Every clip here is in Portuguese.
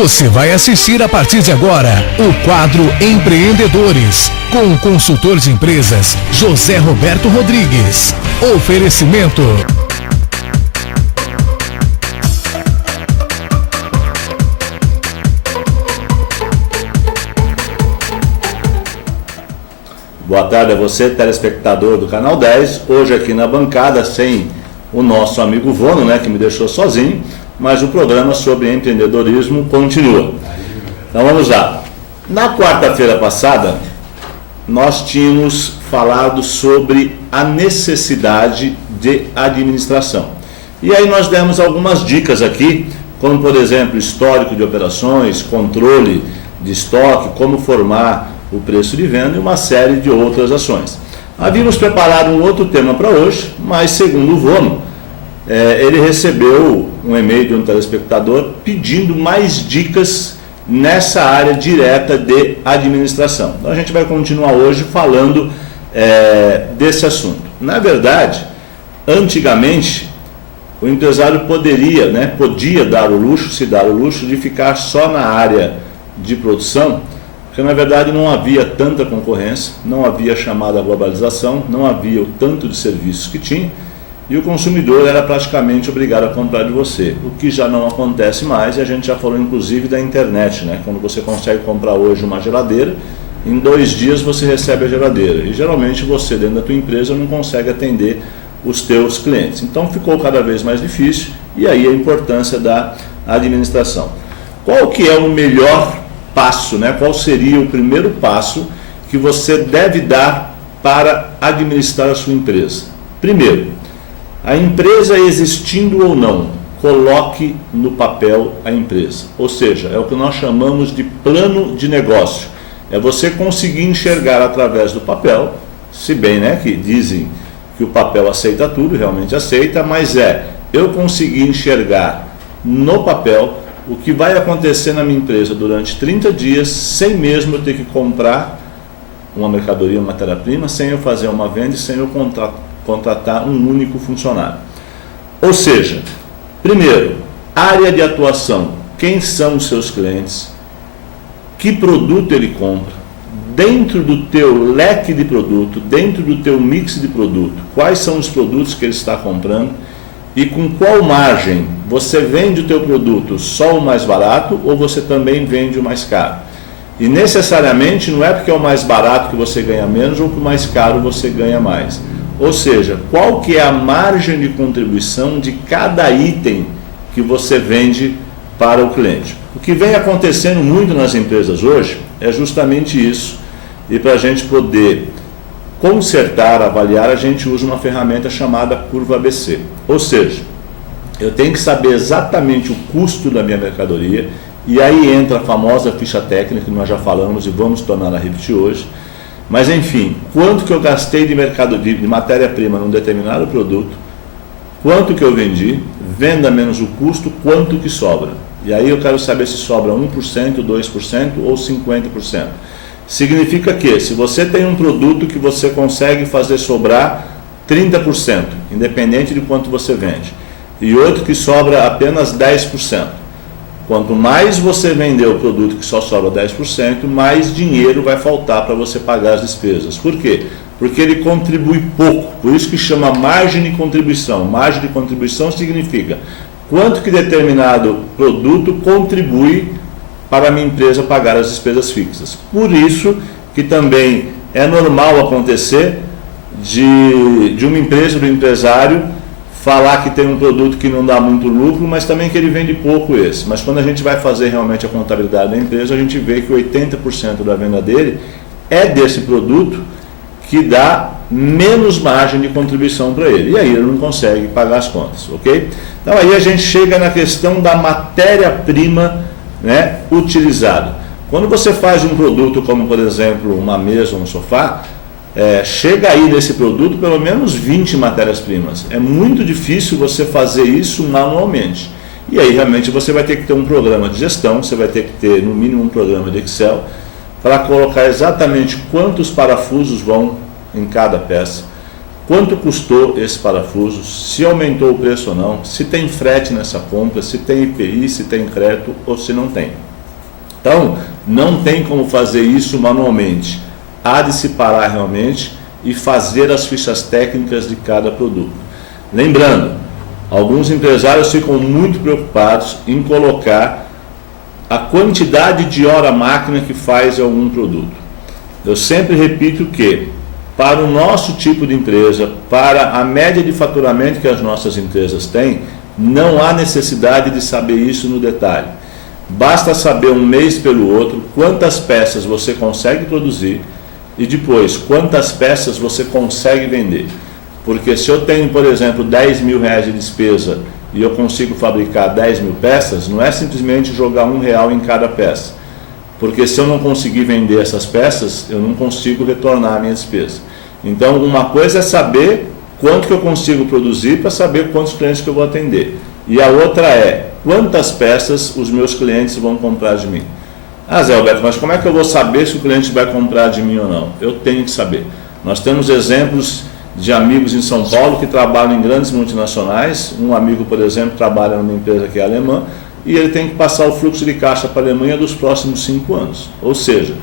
Você vai assistir a partir de agora o quadro Empreendedores, com o consultor de empresas José Roberto Rodrigues. Oferecimento. Boa tarde a você, telespectador do Canal 10. Hoje aqui na bancada, sem o nosso amigo Vono, que me deixou sozinho, mas o programa sobre empreendedorismo continua. Então vamos lá. Na quarta-feira passada, nós tínhamos falado sobre a necessidade de administração. E aí nós demos algumas dicas aqui, como por exemplo, histórico de operações, controle de estoque, como formar o preço de venda e uma série de outras ações. Havíamos preparado um outro tema para hoje, mas segundo o Vono, ele recebeu um e-mail de um telespectador pedindo mais dicas nessa área direta de administração. Então a gente vai continuar hoje falando desse assunto. Na verdade, antigamente, o empresário podia dar o luxo de ficar só na área de produção, porque na verdade não havia tanta concorrência, não havia chamada globalização, não havia o tanto de serviços que tinha, e o consumidor era praticamente obrigado a comprar de você, o que já não acontece mais, e a gente já falou inclusive da internet, quando você consegue comprar hoje uma geladeira, em 2 dias você recebe a geladeira, e geralmente você dentro da tua empresa não consegue atender os teus clientes, então ficou cada vez mais difícil, e aí a importância da administração. Qual que é o melhor passo, qual seria o primeiro passo que você deve dar para administrar a sua empresa? Primeiro, a empresa existindo ou não, coloque no papel a empresa. Ou seja, é o que nós chamamos de plano de negócio. É você conseguir enxergar através do papel, se bem que dizem que o papel aceita tudo, realmente aceita, mas eu conseguir enxergar no papel o que vai acontecer na minha empresa durante 30 dias, sem mesmo eu ter que comprar uma mercadoria, uma matéria-prima, sem eu fazer uma venda e sem eu contratar um único funcionário. Ou seja, primeiro, área de atuação, quem são os seus clientes, que produto ele compra, dentro do teu leque de produto, dentro do teu mix de produto, quais são os produtos que ele está comprando e com qual margem você vende o teu produto só o mais barato ou você também vende o mais caro. E necessariamente não é porque é o mais barato que você ganha menos ou que o mais caro você ganha mais. Ou seja, qual que é a margem de contribuição de cada item que você vende para o cliente. O que vem acontecendo muito nas empresas hoje é justamente isso. E para a gente poder consertar, avaliar, a gente usa uma ferramenta chamada curva ABC. Ou seja, eu tenho que saber exatamente o custo da minha mercadoria, e aí entra a famosa ficha técnica que nós já falamos e vamos tornar a repetir hoje. Mas enfim, quanto que eu gastei de matéria-prima num determinado produto, quanto que eu vendi, venda menos o custo, quanto que sobra. E aí eu quero saber se sobra 1%, 2% ou 50%. Significa que se você tem um produto que você consegue fazer sobrar 30%, independente de quanto você vende, e outro que sobra apenas 10%. Quanto mais você vender o produto que só sobra 10%, mais dinheiro vai faltar para você pagar as despesas. Por quê? Porque ele contribui pouco, por isso que chama margem de contribuição. Margem de contribuição significa quanto que determinado produto contribui para a minha empresa pagar as despesas fixas. Por isso que também é normal acontecer de uma empresa, do empresário, falar que tem um produto que não dá muito lucro, mas também que ele vende pouco esse. Mas quando a gente vai fazer realmente a contabilidade da empresa, a gente vê que 80% da venda dele é desse produto que dá menos margem de contribuição para ele. E aí ele não consegue pagar as contas, ok? Então aí a gente chega na questão da matéria-prima, utilizada. Quando você faz um produto como, por exemplo, uma mesa ou um sofá, chega aí nesse produto pelo menos 20 matérias-primas. É muito difícil você fazer isso manualmente. E aí realmente você vai ter que ter um programa de gestão, você vai ter que ter no mínimo um programa de Excel para colocar exatamente quantos parafusos vão em cada peça, quanto custou esse parafuso, se aumentou o preço ou não, se tem frete nessa compra, se tem IPI, se tem crédito ou se não tem. Então, não tem como fazer isso manualmente. Há de se parar realmente e fazer as fichas técnicas de cada produto. Lembrando, alguns empresários ficam muito preocupados em colocar a quantidade de hora máquina que faz algum produto. Eu sempre repito que, para o nosso tipo de empresa, para a média de faturamento que as nossas empresas têm, não há necessidade de saber isso no detalhe. Basta saber um mês pelo outro quantas peças você consegue produzir e depois quantas peças você consegue vender. Porque se eu tenho, por exemplo, 10 mil reais de despesa e eu consigo fabricar 10 mil peças, não é simplesmente jogar R$1 em cada peça. Porque se eu não conseguir vender essas peças, eu não consigo retornar a minha despesa. Então, uma coisa é saber quanto que eu consigo produzir para saber quantos clientes que eu vou atender. E a outra é quantas peças os meus clientes vão comprar de mim. Ah, Zé Roberto, mas como é que eu vou saber se o cliente vai comprar de mim ou não? Eu tenho que saber. Nós temos exemplos de amigos em São Paulo que trabalham em grandes multinacionais. Um amigo, por exemplo, trabalha numa empresa que é alemã e ele tem que passar o fluxo de caixa para a Alemanha dos próximos 5 anos. Ou seja,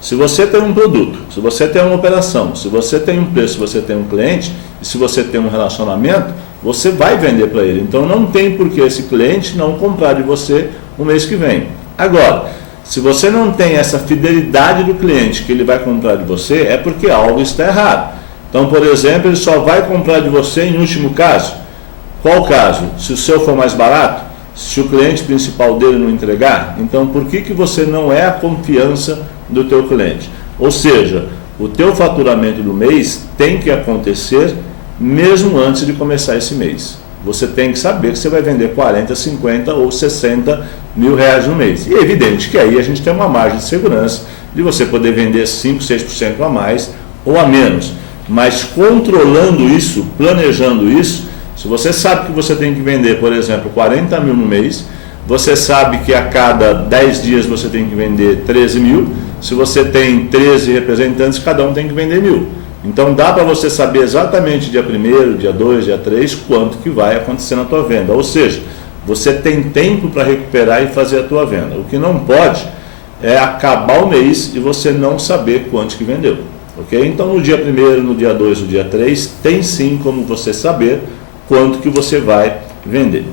se você tem um produto, se você tem uma operação, se você tem um preço, se você tem um cliente e se você tem um relacionamento, você vai vender para ele. Então não tem por que esse cliente não comprar de você o mês que vem. Agora, se você não tem essa fidelidade do cliente que ele vai comprar de você, é porque algo está errado. Então, por exemplo, ele só vai comprar de você em último caso. Qual caso? Se o seu for mais barato? Se o cliente principal dele não entregar? Então, por que você não é a confiança do teu cliente? Ou seja, o teu faturamento do mês tem que acontecer mesmo antes de começar esse mês. Você tem que saber que você vai vender 40, 50 ou 60 mil reais no mês. E é evidente que aí a gente tem uma margem de segurança de você poder vender 5, 6% a mais ou a menos. Mas controlando isso, planejando isso, se você sabe que você tem que vender, por exemplo, 40 mil no mês, você sabe que a cada 10 dias você tem que vender 13 mil, se você tem 13 representantes, cada um tem que vender 1.000. Então dá para você saber exatamente dia 1º, dia 2, dia 3, quanto que vai acontecer na tua venda. Ou seja, você tem tempo para recuperar e fazer a tua venda. O que não pode é acabar o mês e você não saber quanto que vendeu. Okay? Então no dia 1º, no dia 2, no dia 3, tem sim como você saber quanto que você vai vender.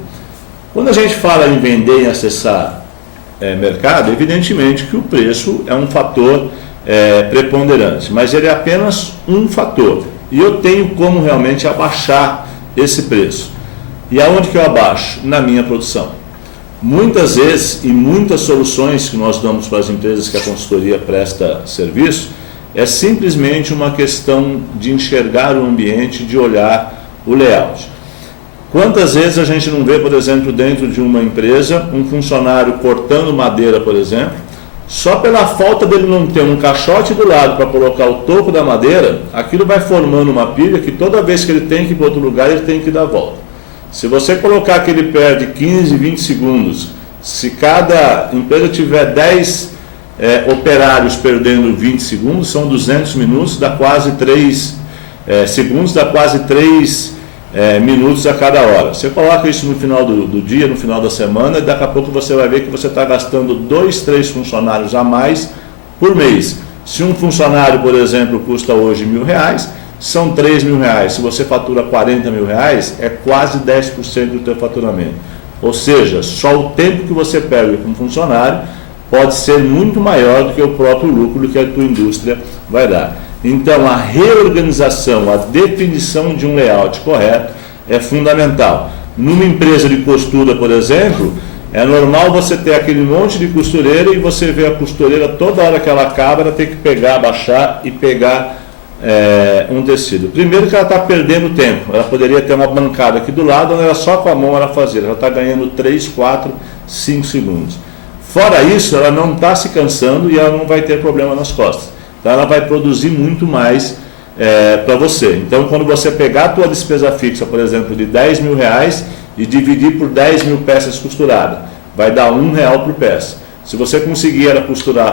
Quando a gente fala em vender e acessar mercado, evidentemente que o preço é um fator preponderante, mas ele é apenas um fator. E eu tenho como realmente abaixar esse preço. E aonde que eu abaixo? Na minha produção. Muitas vezes, e muitas soluções que nós damos para as empresas que a consultoria presta serviço, é simplesmente uma questão de enxergar o ambiente, de olhar o layout. Quantas vezes a gente não vê, por exemplo, dentro de uma empresa, um funcionário cortando madeira, por exemplo, só pela falta dele não ter um caixote do lado para colocar o topo da madeira, aquilo vai formando uma pilha que toda vez que ele tem que ir para outro lugar, ele tem que dar a volta. Se você colocar que ele perde 15, 20 segundos, se cada empresa tiver 10 operários perdendo 20 segundos, são 200 minutos, dá quase 3 segundos, dá quase 3 minutos a cada hora. Você coloca isso no final do dia, no final da semana, e daqui a pouco você vai ver que você está gastando 2, 3 funcionários a mais por mês. Se um funcionário, por exemplo, custa hoje R$1.000, são R$3.000. Se você fatura R$40.000, é quase 10% do teu faturamento. Ou seja, só o tempo que você perde com um funcionário pode ser muito maior do que o próprio lucro que a tua indústria vai dar. Então, a reorganização, a definição de um layout correto é fundamental. Numa empresa de costura, por exemplo, é normal você ter aquele monte de costureira e você vê a costureira toda hora que ela acaba, ela tem que pegar, abaixar e pegar um tecido. Primeiro que ela está perdendo tempo, ela poderia ter uma bancada aqui do lado, onde ela só com a mão ela fazia, ela está ganhando 3, 4, 5 segundos. Fora isso, ela não está se cansando e ela não vai ter problema nas costas. Então ela vai produzir muito mais para você. Então quando você pegar a tua despesa fixa, por exemplo, de R$10.000 e dividir por 10 mil peças costuradas, vai dar R$1 por peça. Se você conseguir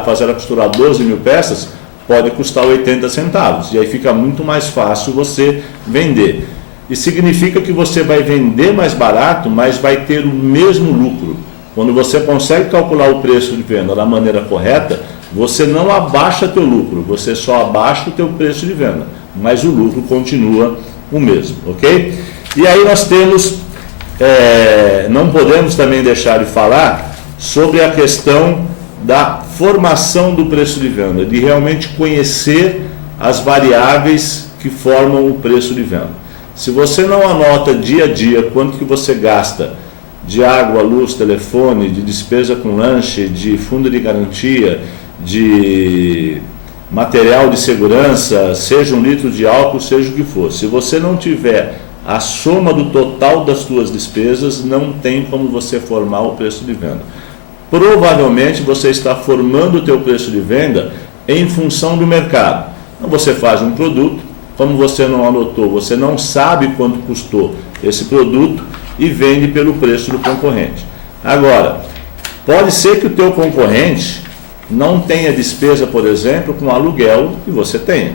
fazer ela costurar 12 mil peças, pode custar 80 centavos. E aí fica muito mais fácil você vender. E significa que você vai vender mais barato, mas vai ter o mesmo lucro. Quando você consegue calcular o preço de venda da maneira correta, você não abaixa teu lucro, você só abaixa o teu preço de venda, mas o lucro continua o mesmo, ok? E aí nós temos, não podemos também deixar de falar sobre a questão da formação do preço de venda, de realmente conhecer as variáveis que formam o preço de venda. Se você não anota dia a dia quanto que você gasta de água, luz, telefone, de despesa com lanche, de fundo de garantia, de material de segurança, seja 1 litro de álcool, seja o que for. Se você não tiver a soma do total das suas despesas, não tem como você formar o preço de venda. Provavelmente você está formando o teu preço de venda em função do mercado. Então você faz um produto, como você não anotou, você não sabe quanto custou esse produto e vende pelo preço do concorrente. Agora, pode ser que o teu concorrente não tenha despesa, por exemplo, com aluguel que você tenha.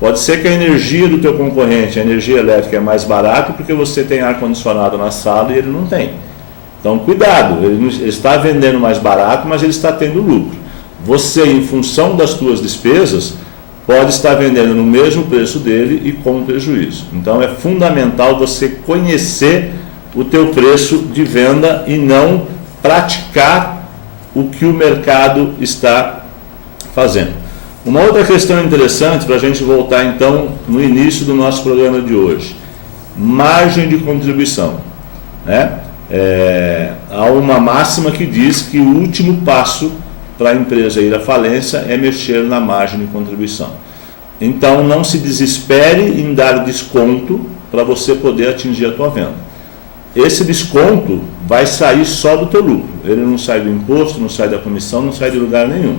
Pode ser que a energia do teu concorrente, a energia elétrica, é mais barata porque você tem ar-condicionado na sala e ele não tem. Então, cuidado, ele está vendendo mais barato, mas ele está tendo lucro. Você, em função das suas despesas, pode estar vendendo no mesmo preço dele e com prejuízo. Então, é fundamental você conhecer o teu preço de venda e não praticar o que o mercado está fazendo. Uma outra questão interessante para a gente voltar então no início do nosso programa de hoje, margem de contribuição, né? Há uma máxima que diz que o último passo para a empresa ir à falência é mexer na margem de contribuição. Então não se desespere em dar desconto para você poder atingir a tua venda. Esse desconto vai sair só do teu lucro, ele não sai do imposto, não sai da comissão, não sai de lugar nenhum.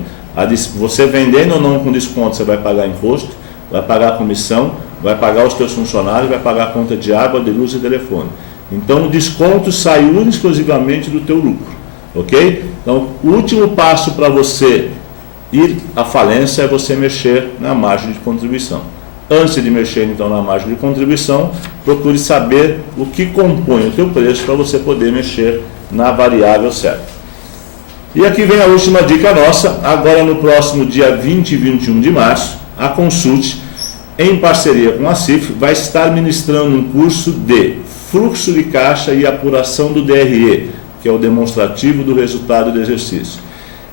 Você vendendo ou não com desconto, você vai pagar imposto, vai pagar a comissão, vai pagar os teus funcionários, vai pagar a conta de água, de luz e telefone. Então o desconto sai único e exclusivamente do teu lucro, ok? Então o último passo para você ir à falência é você mexer na margem de contribuição. Antes de mexer então na margem de contribuição, procure saber o que compõe o teu preço para você poder mexer na variável certa. E aqui vem a última dica nossa. Agora no próximo dia 20 e 21 de março, a Consult, em parceria com a CIF, vai estar ministrando um curso de fluxo de caixa e apuração do DRE, que é o demonstrativo do resultado do exercício.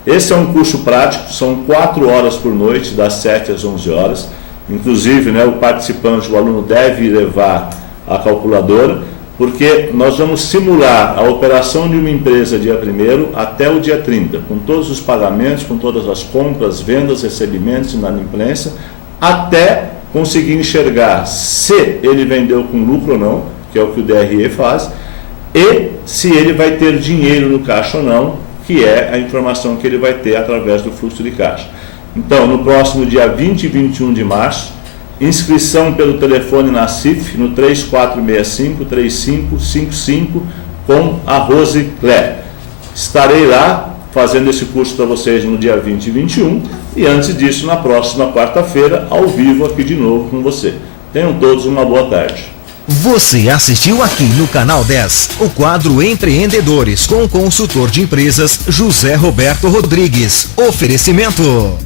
Esse é um curso prático, são 4 horas por noite, das 7 às 11 horas. Inclusive, o participante, o aluno deve levar a calculadora, porque nós vamos simular a operação de uma empresa dia 1º até o dia 30, com todos os pagamentos, com todas as compras, vendas, recebimentos e inadimplência, até conseguir enxergar se ele vendeu com lucro ou não, que é o que o DRE faz, e se ele vai ter dinheiro no caixa ou não, que é a informação que ele vai ter através do fluxo de caixa. Então, no próximo dia 20 e 21 de março, inscrição pelo telefone na CIF, no 3465-3555, com a Rose Clé. Estarei lá fazendo esse curso para vocês no dia 20 e 21, e antes disso, na próxima quarta-feira, ao vivo aqui de novo com você. Tenham todos uma boa tarde. Você assistiu aqui no Canal 10, o quadro Empreendedores, com o consultor de empresas José Roberto Rodrigues. Oferecimento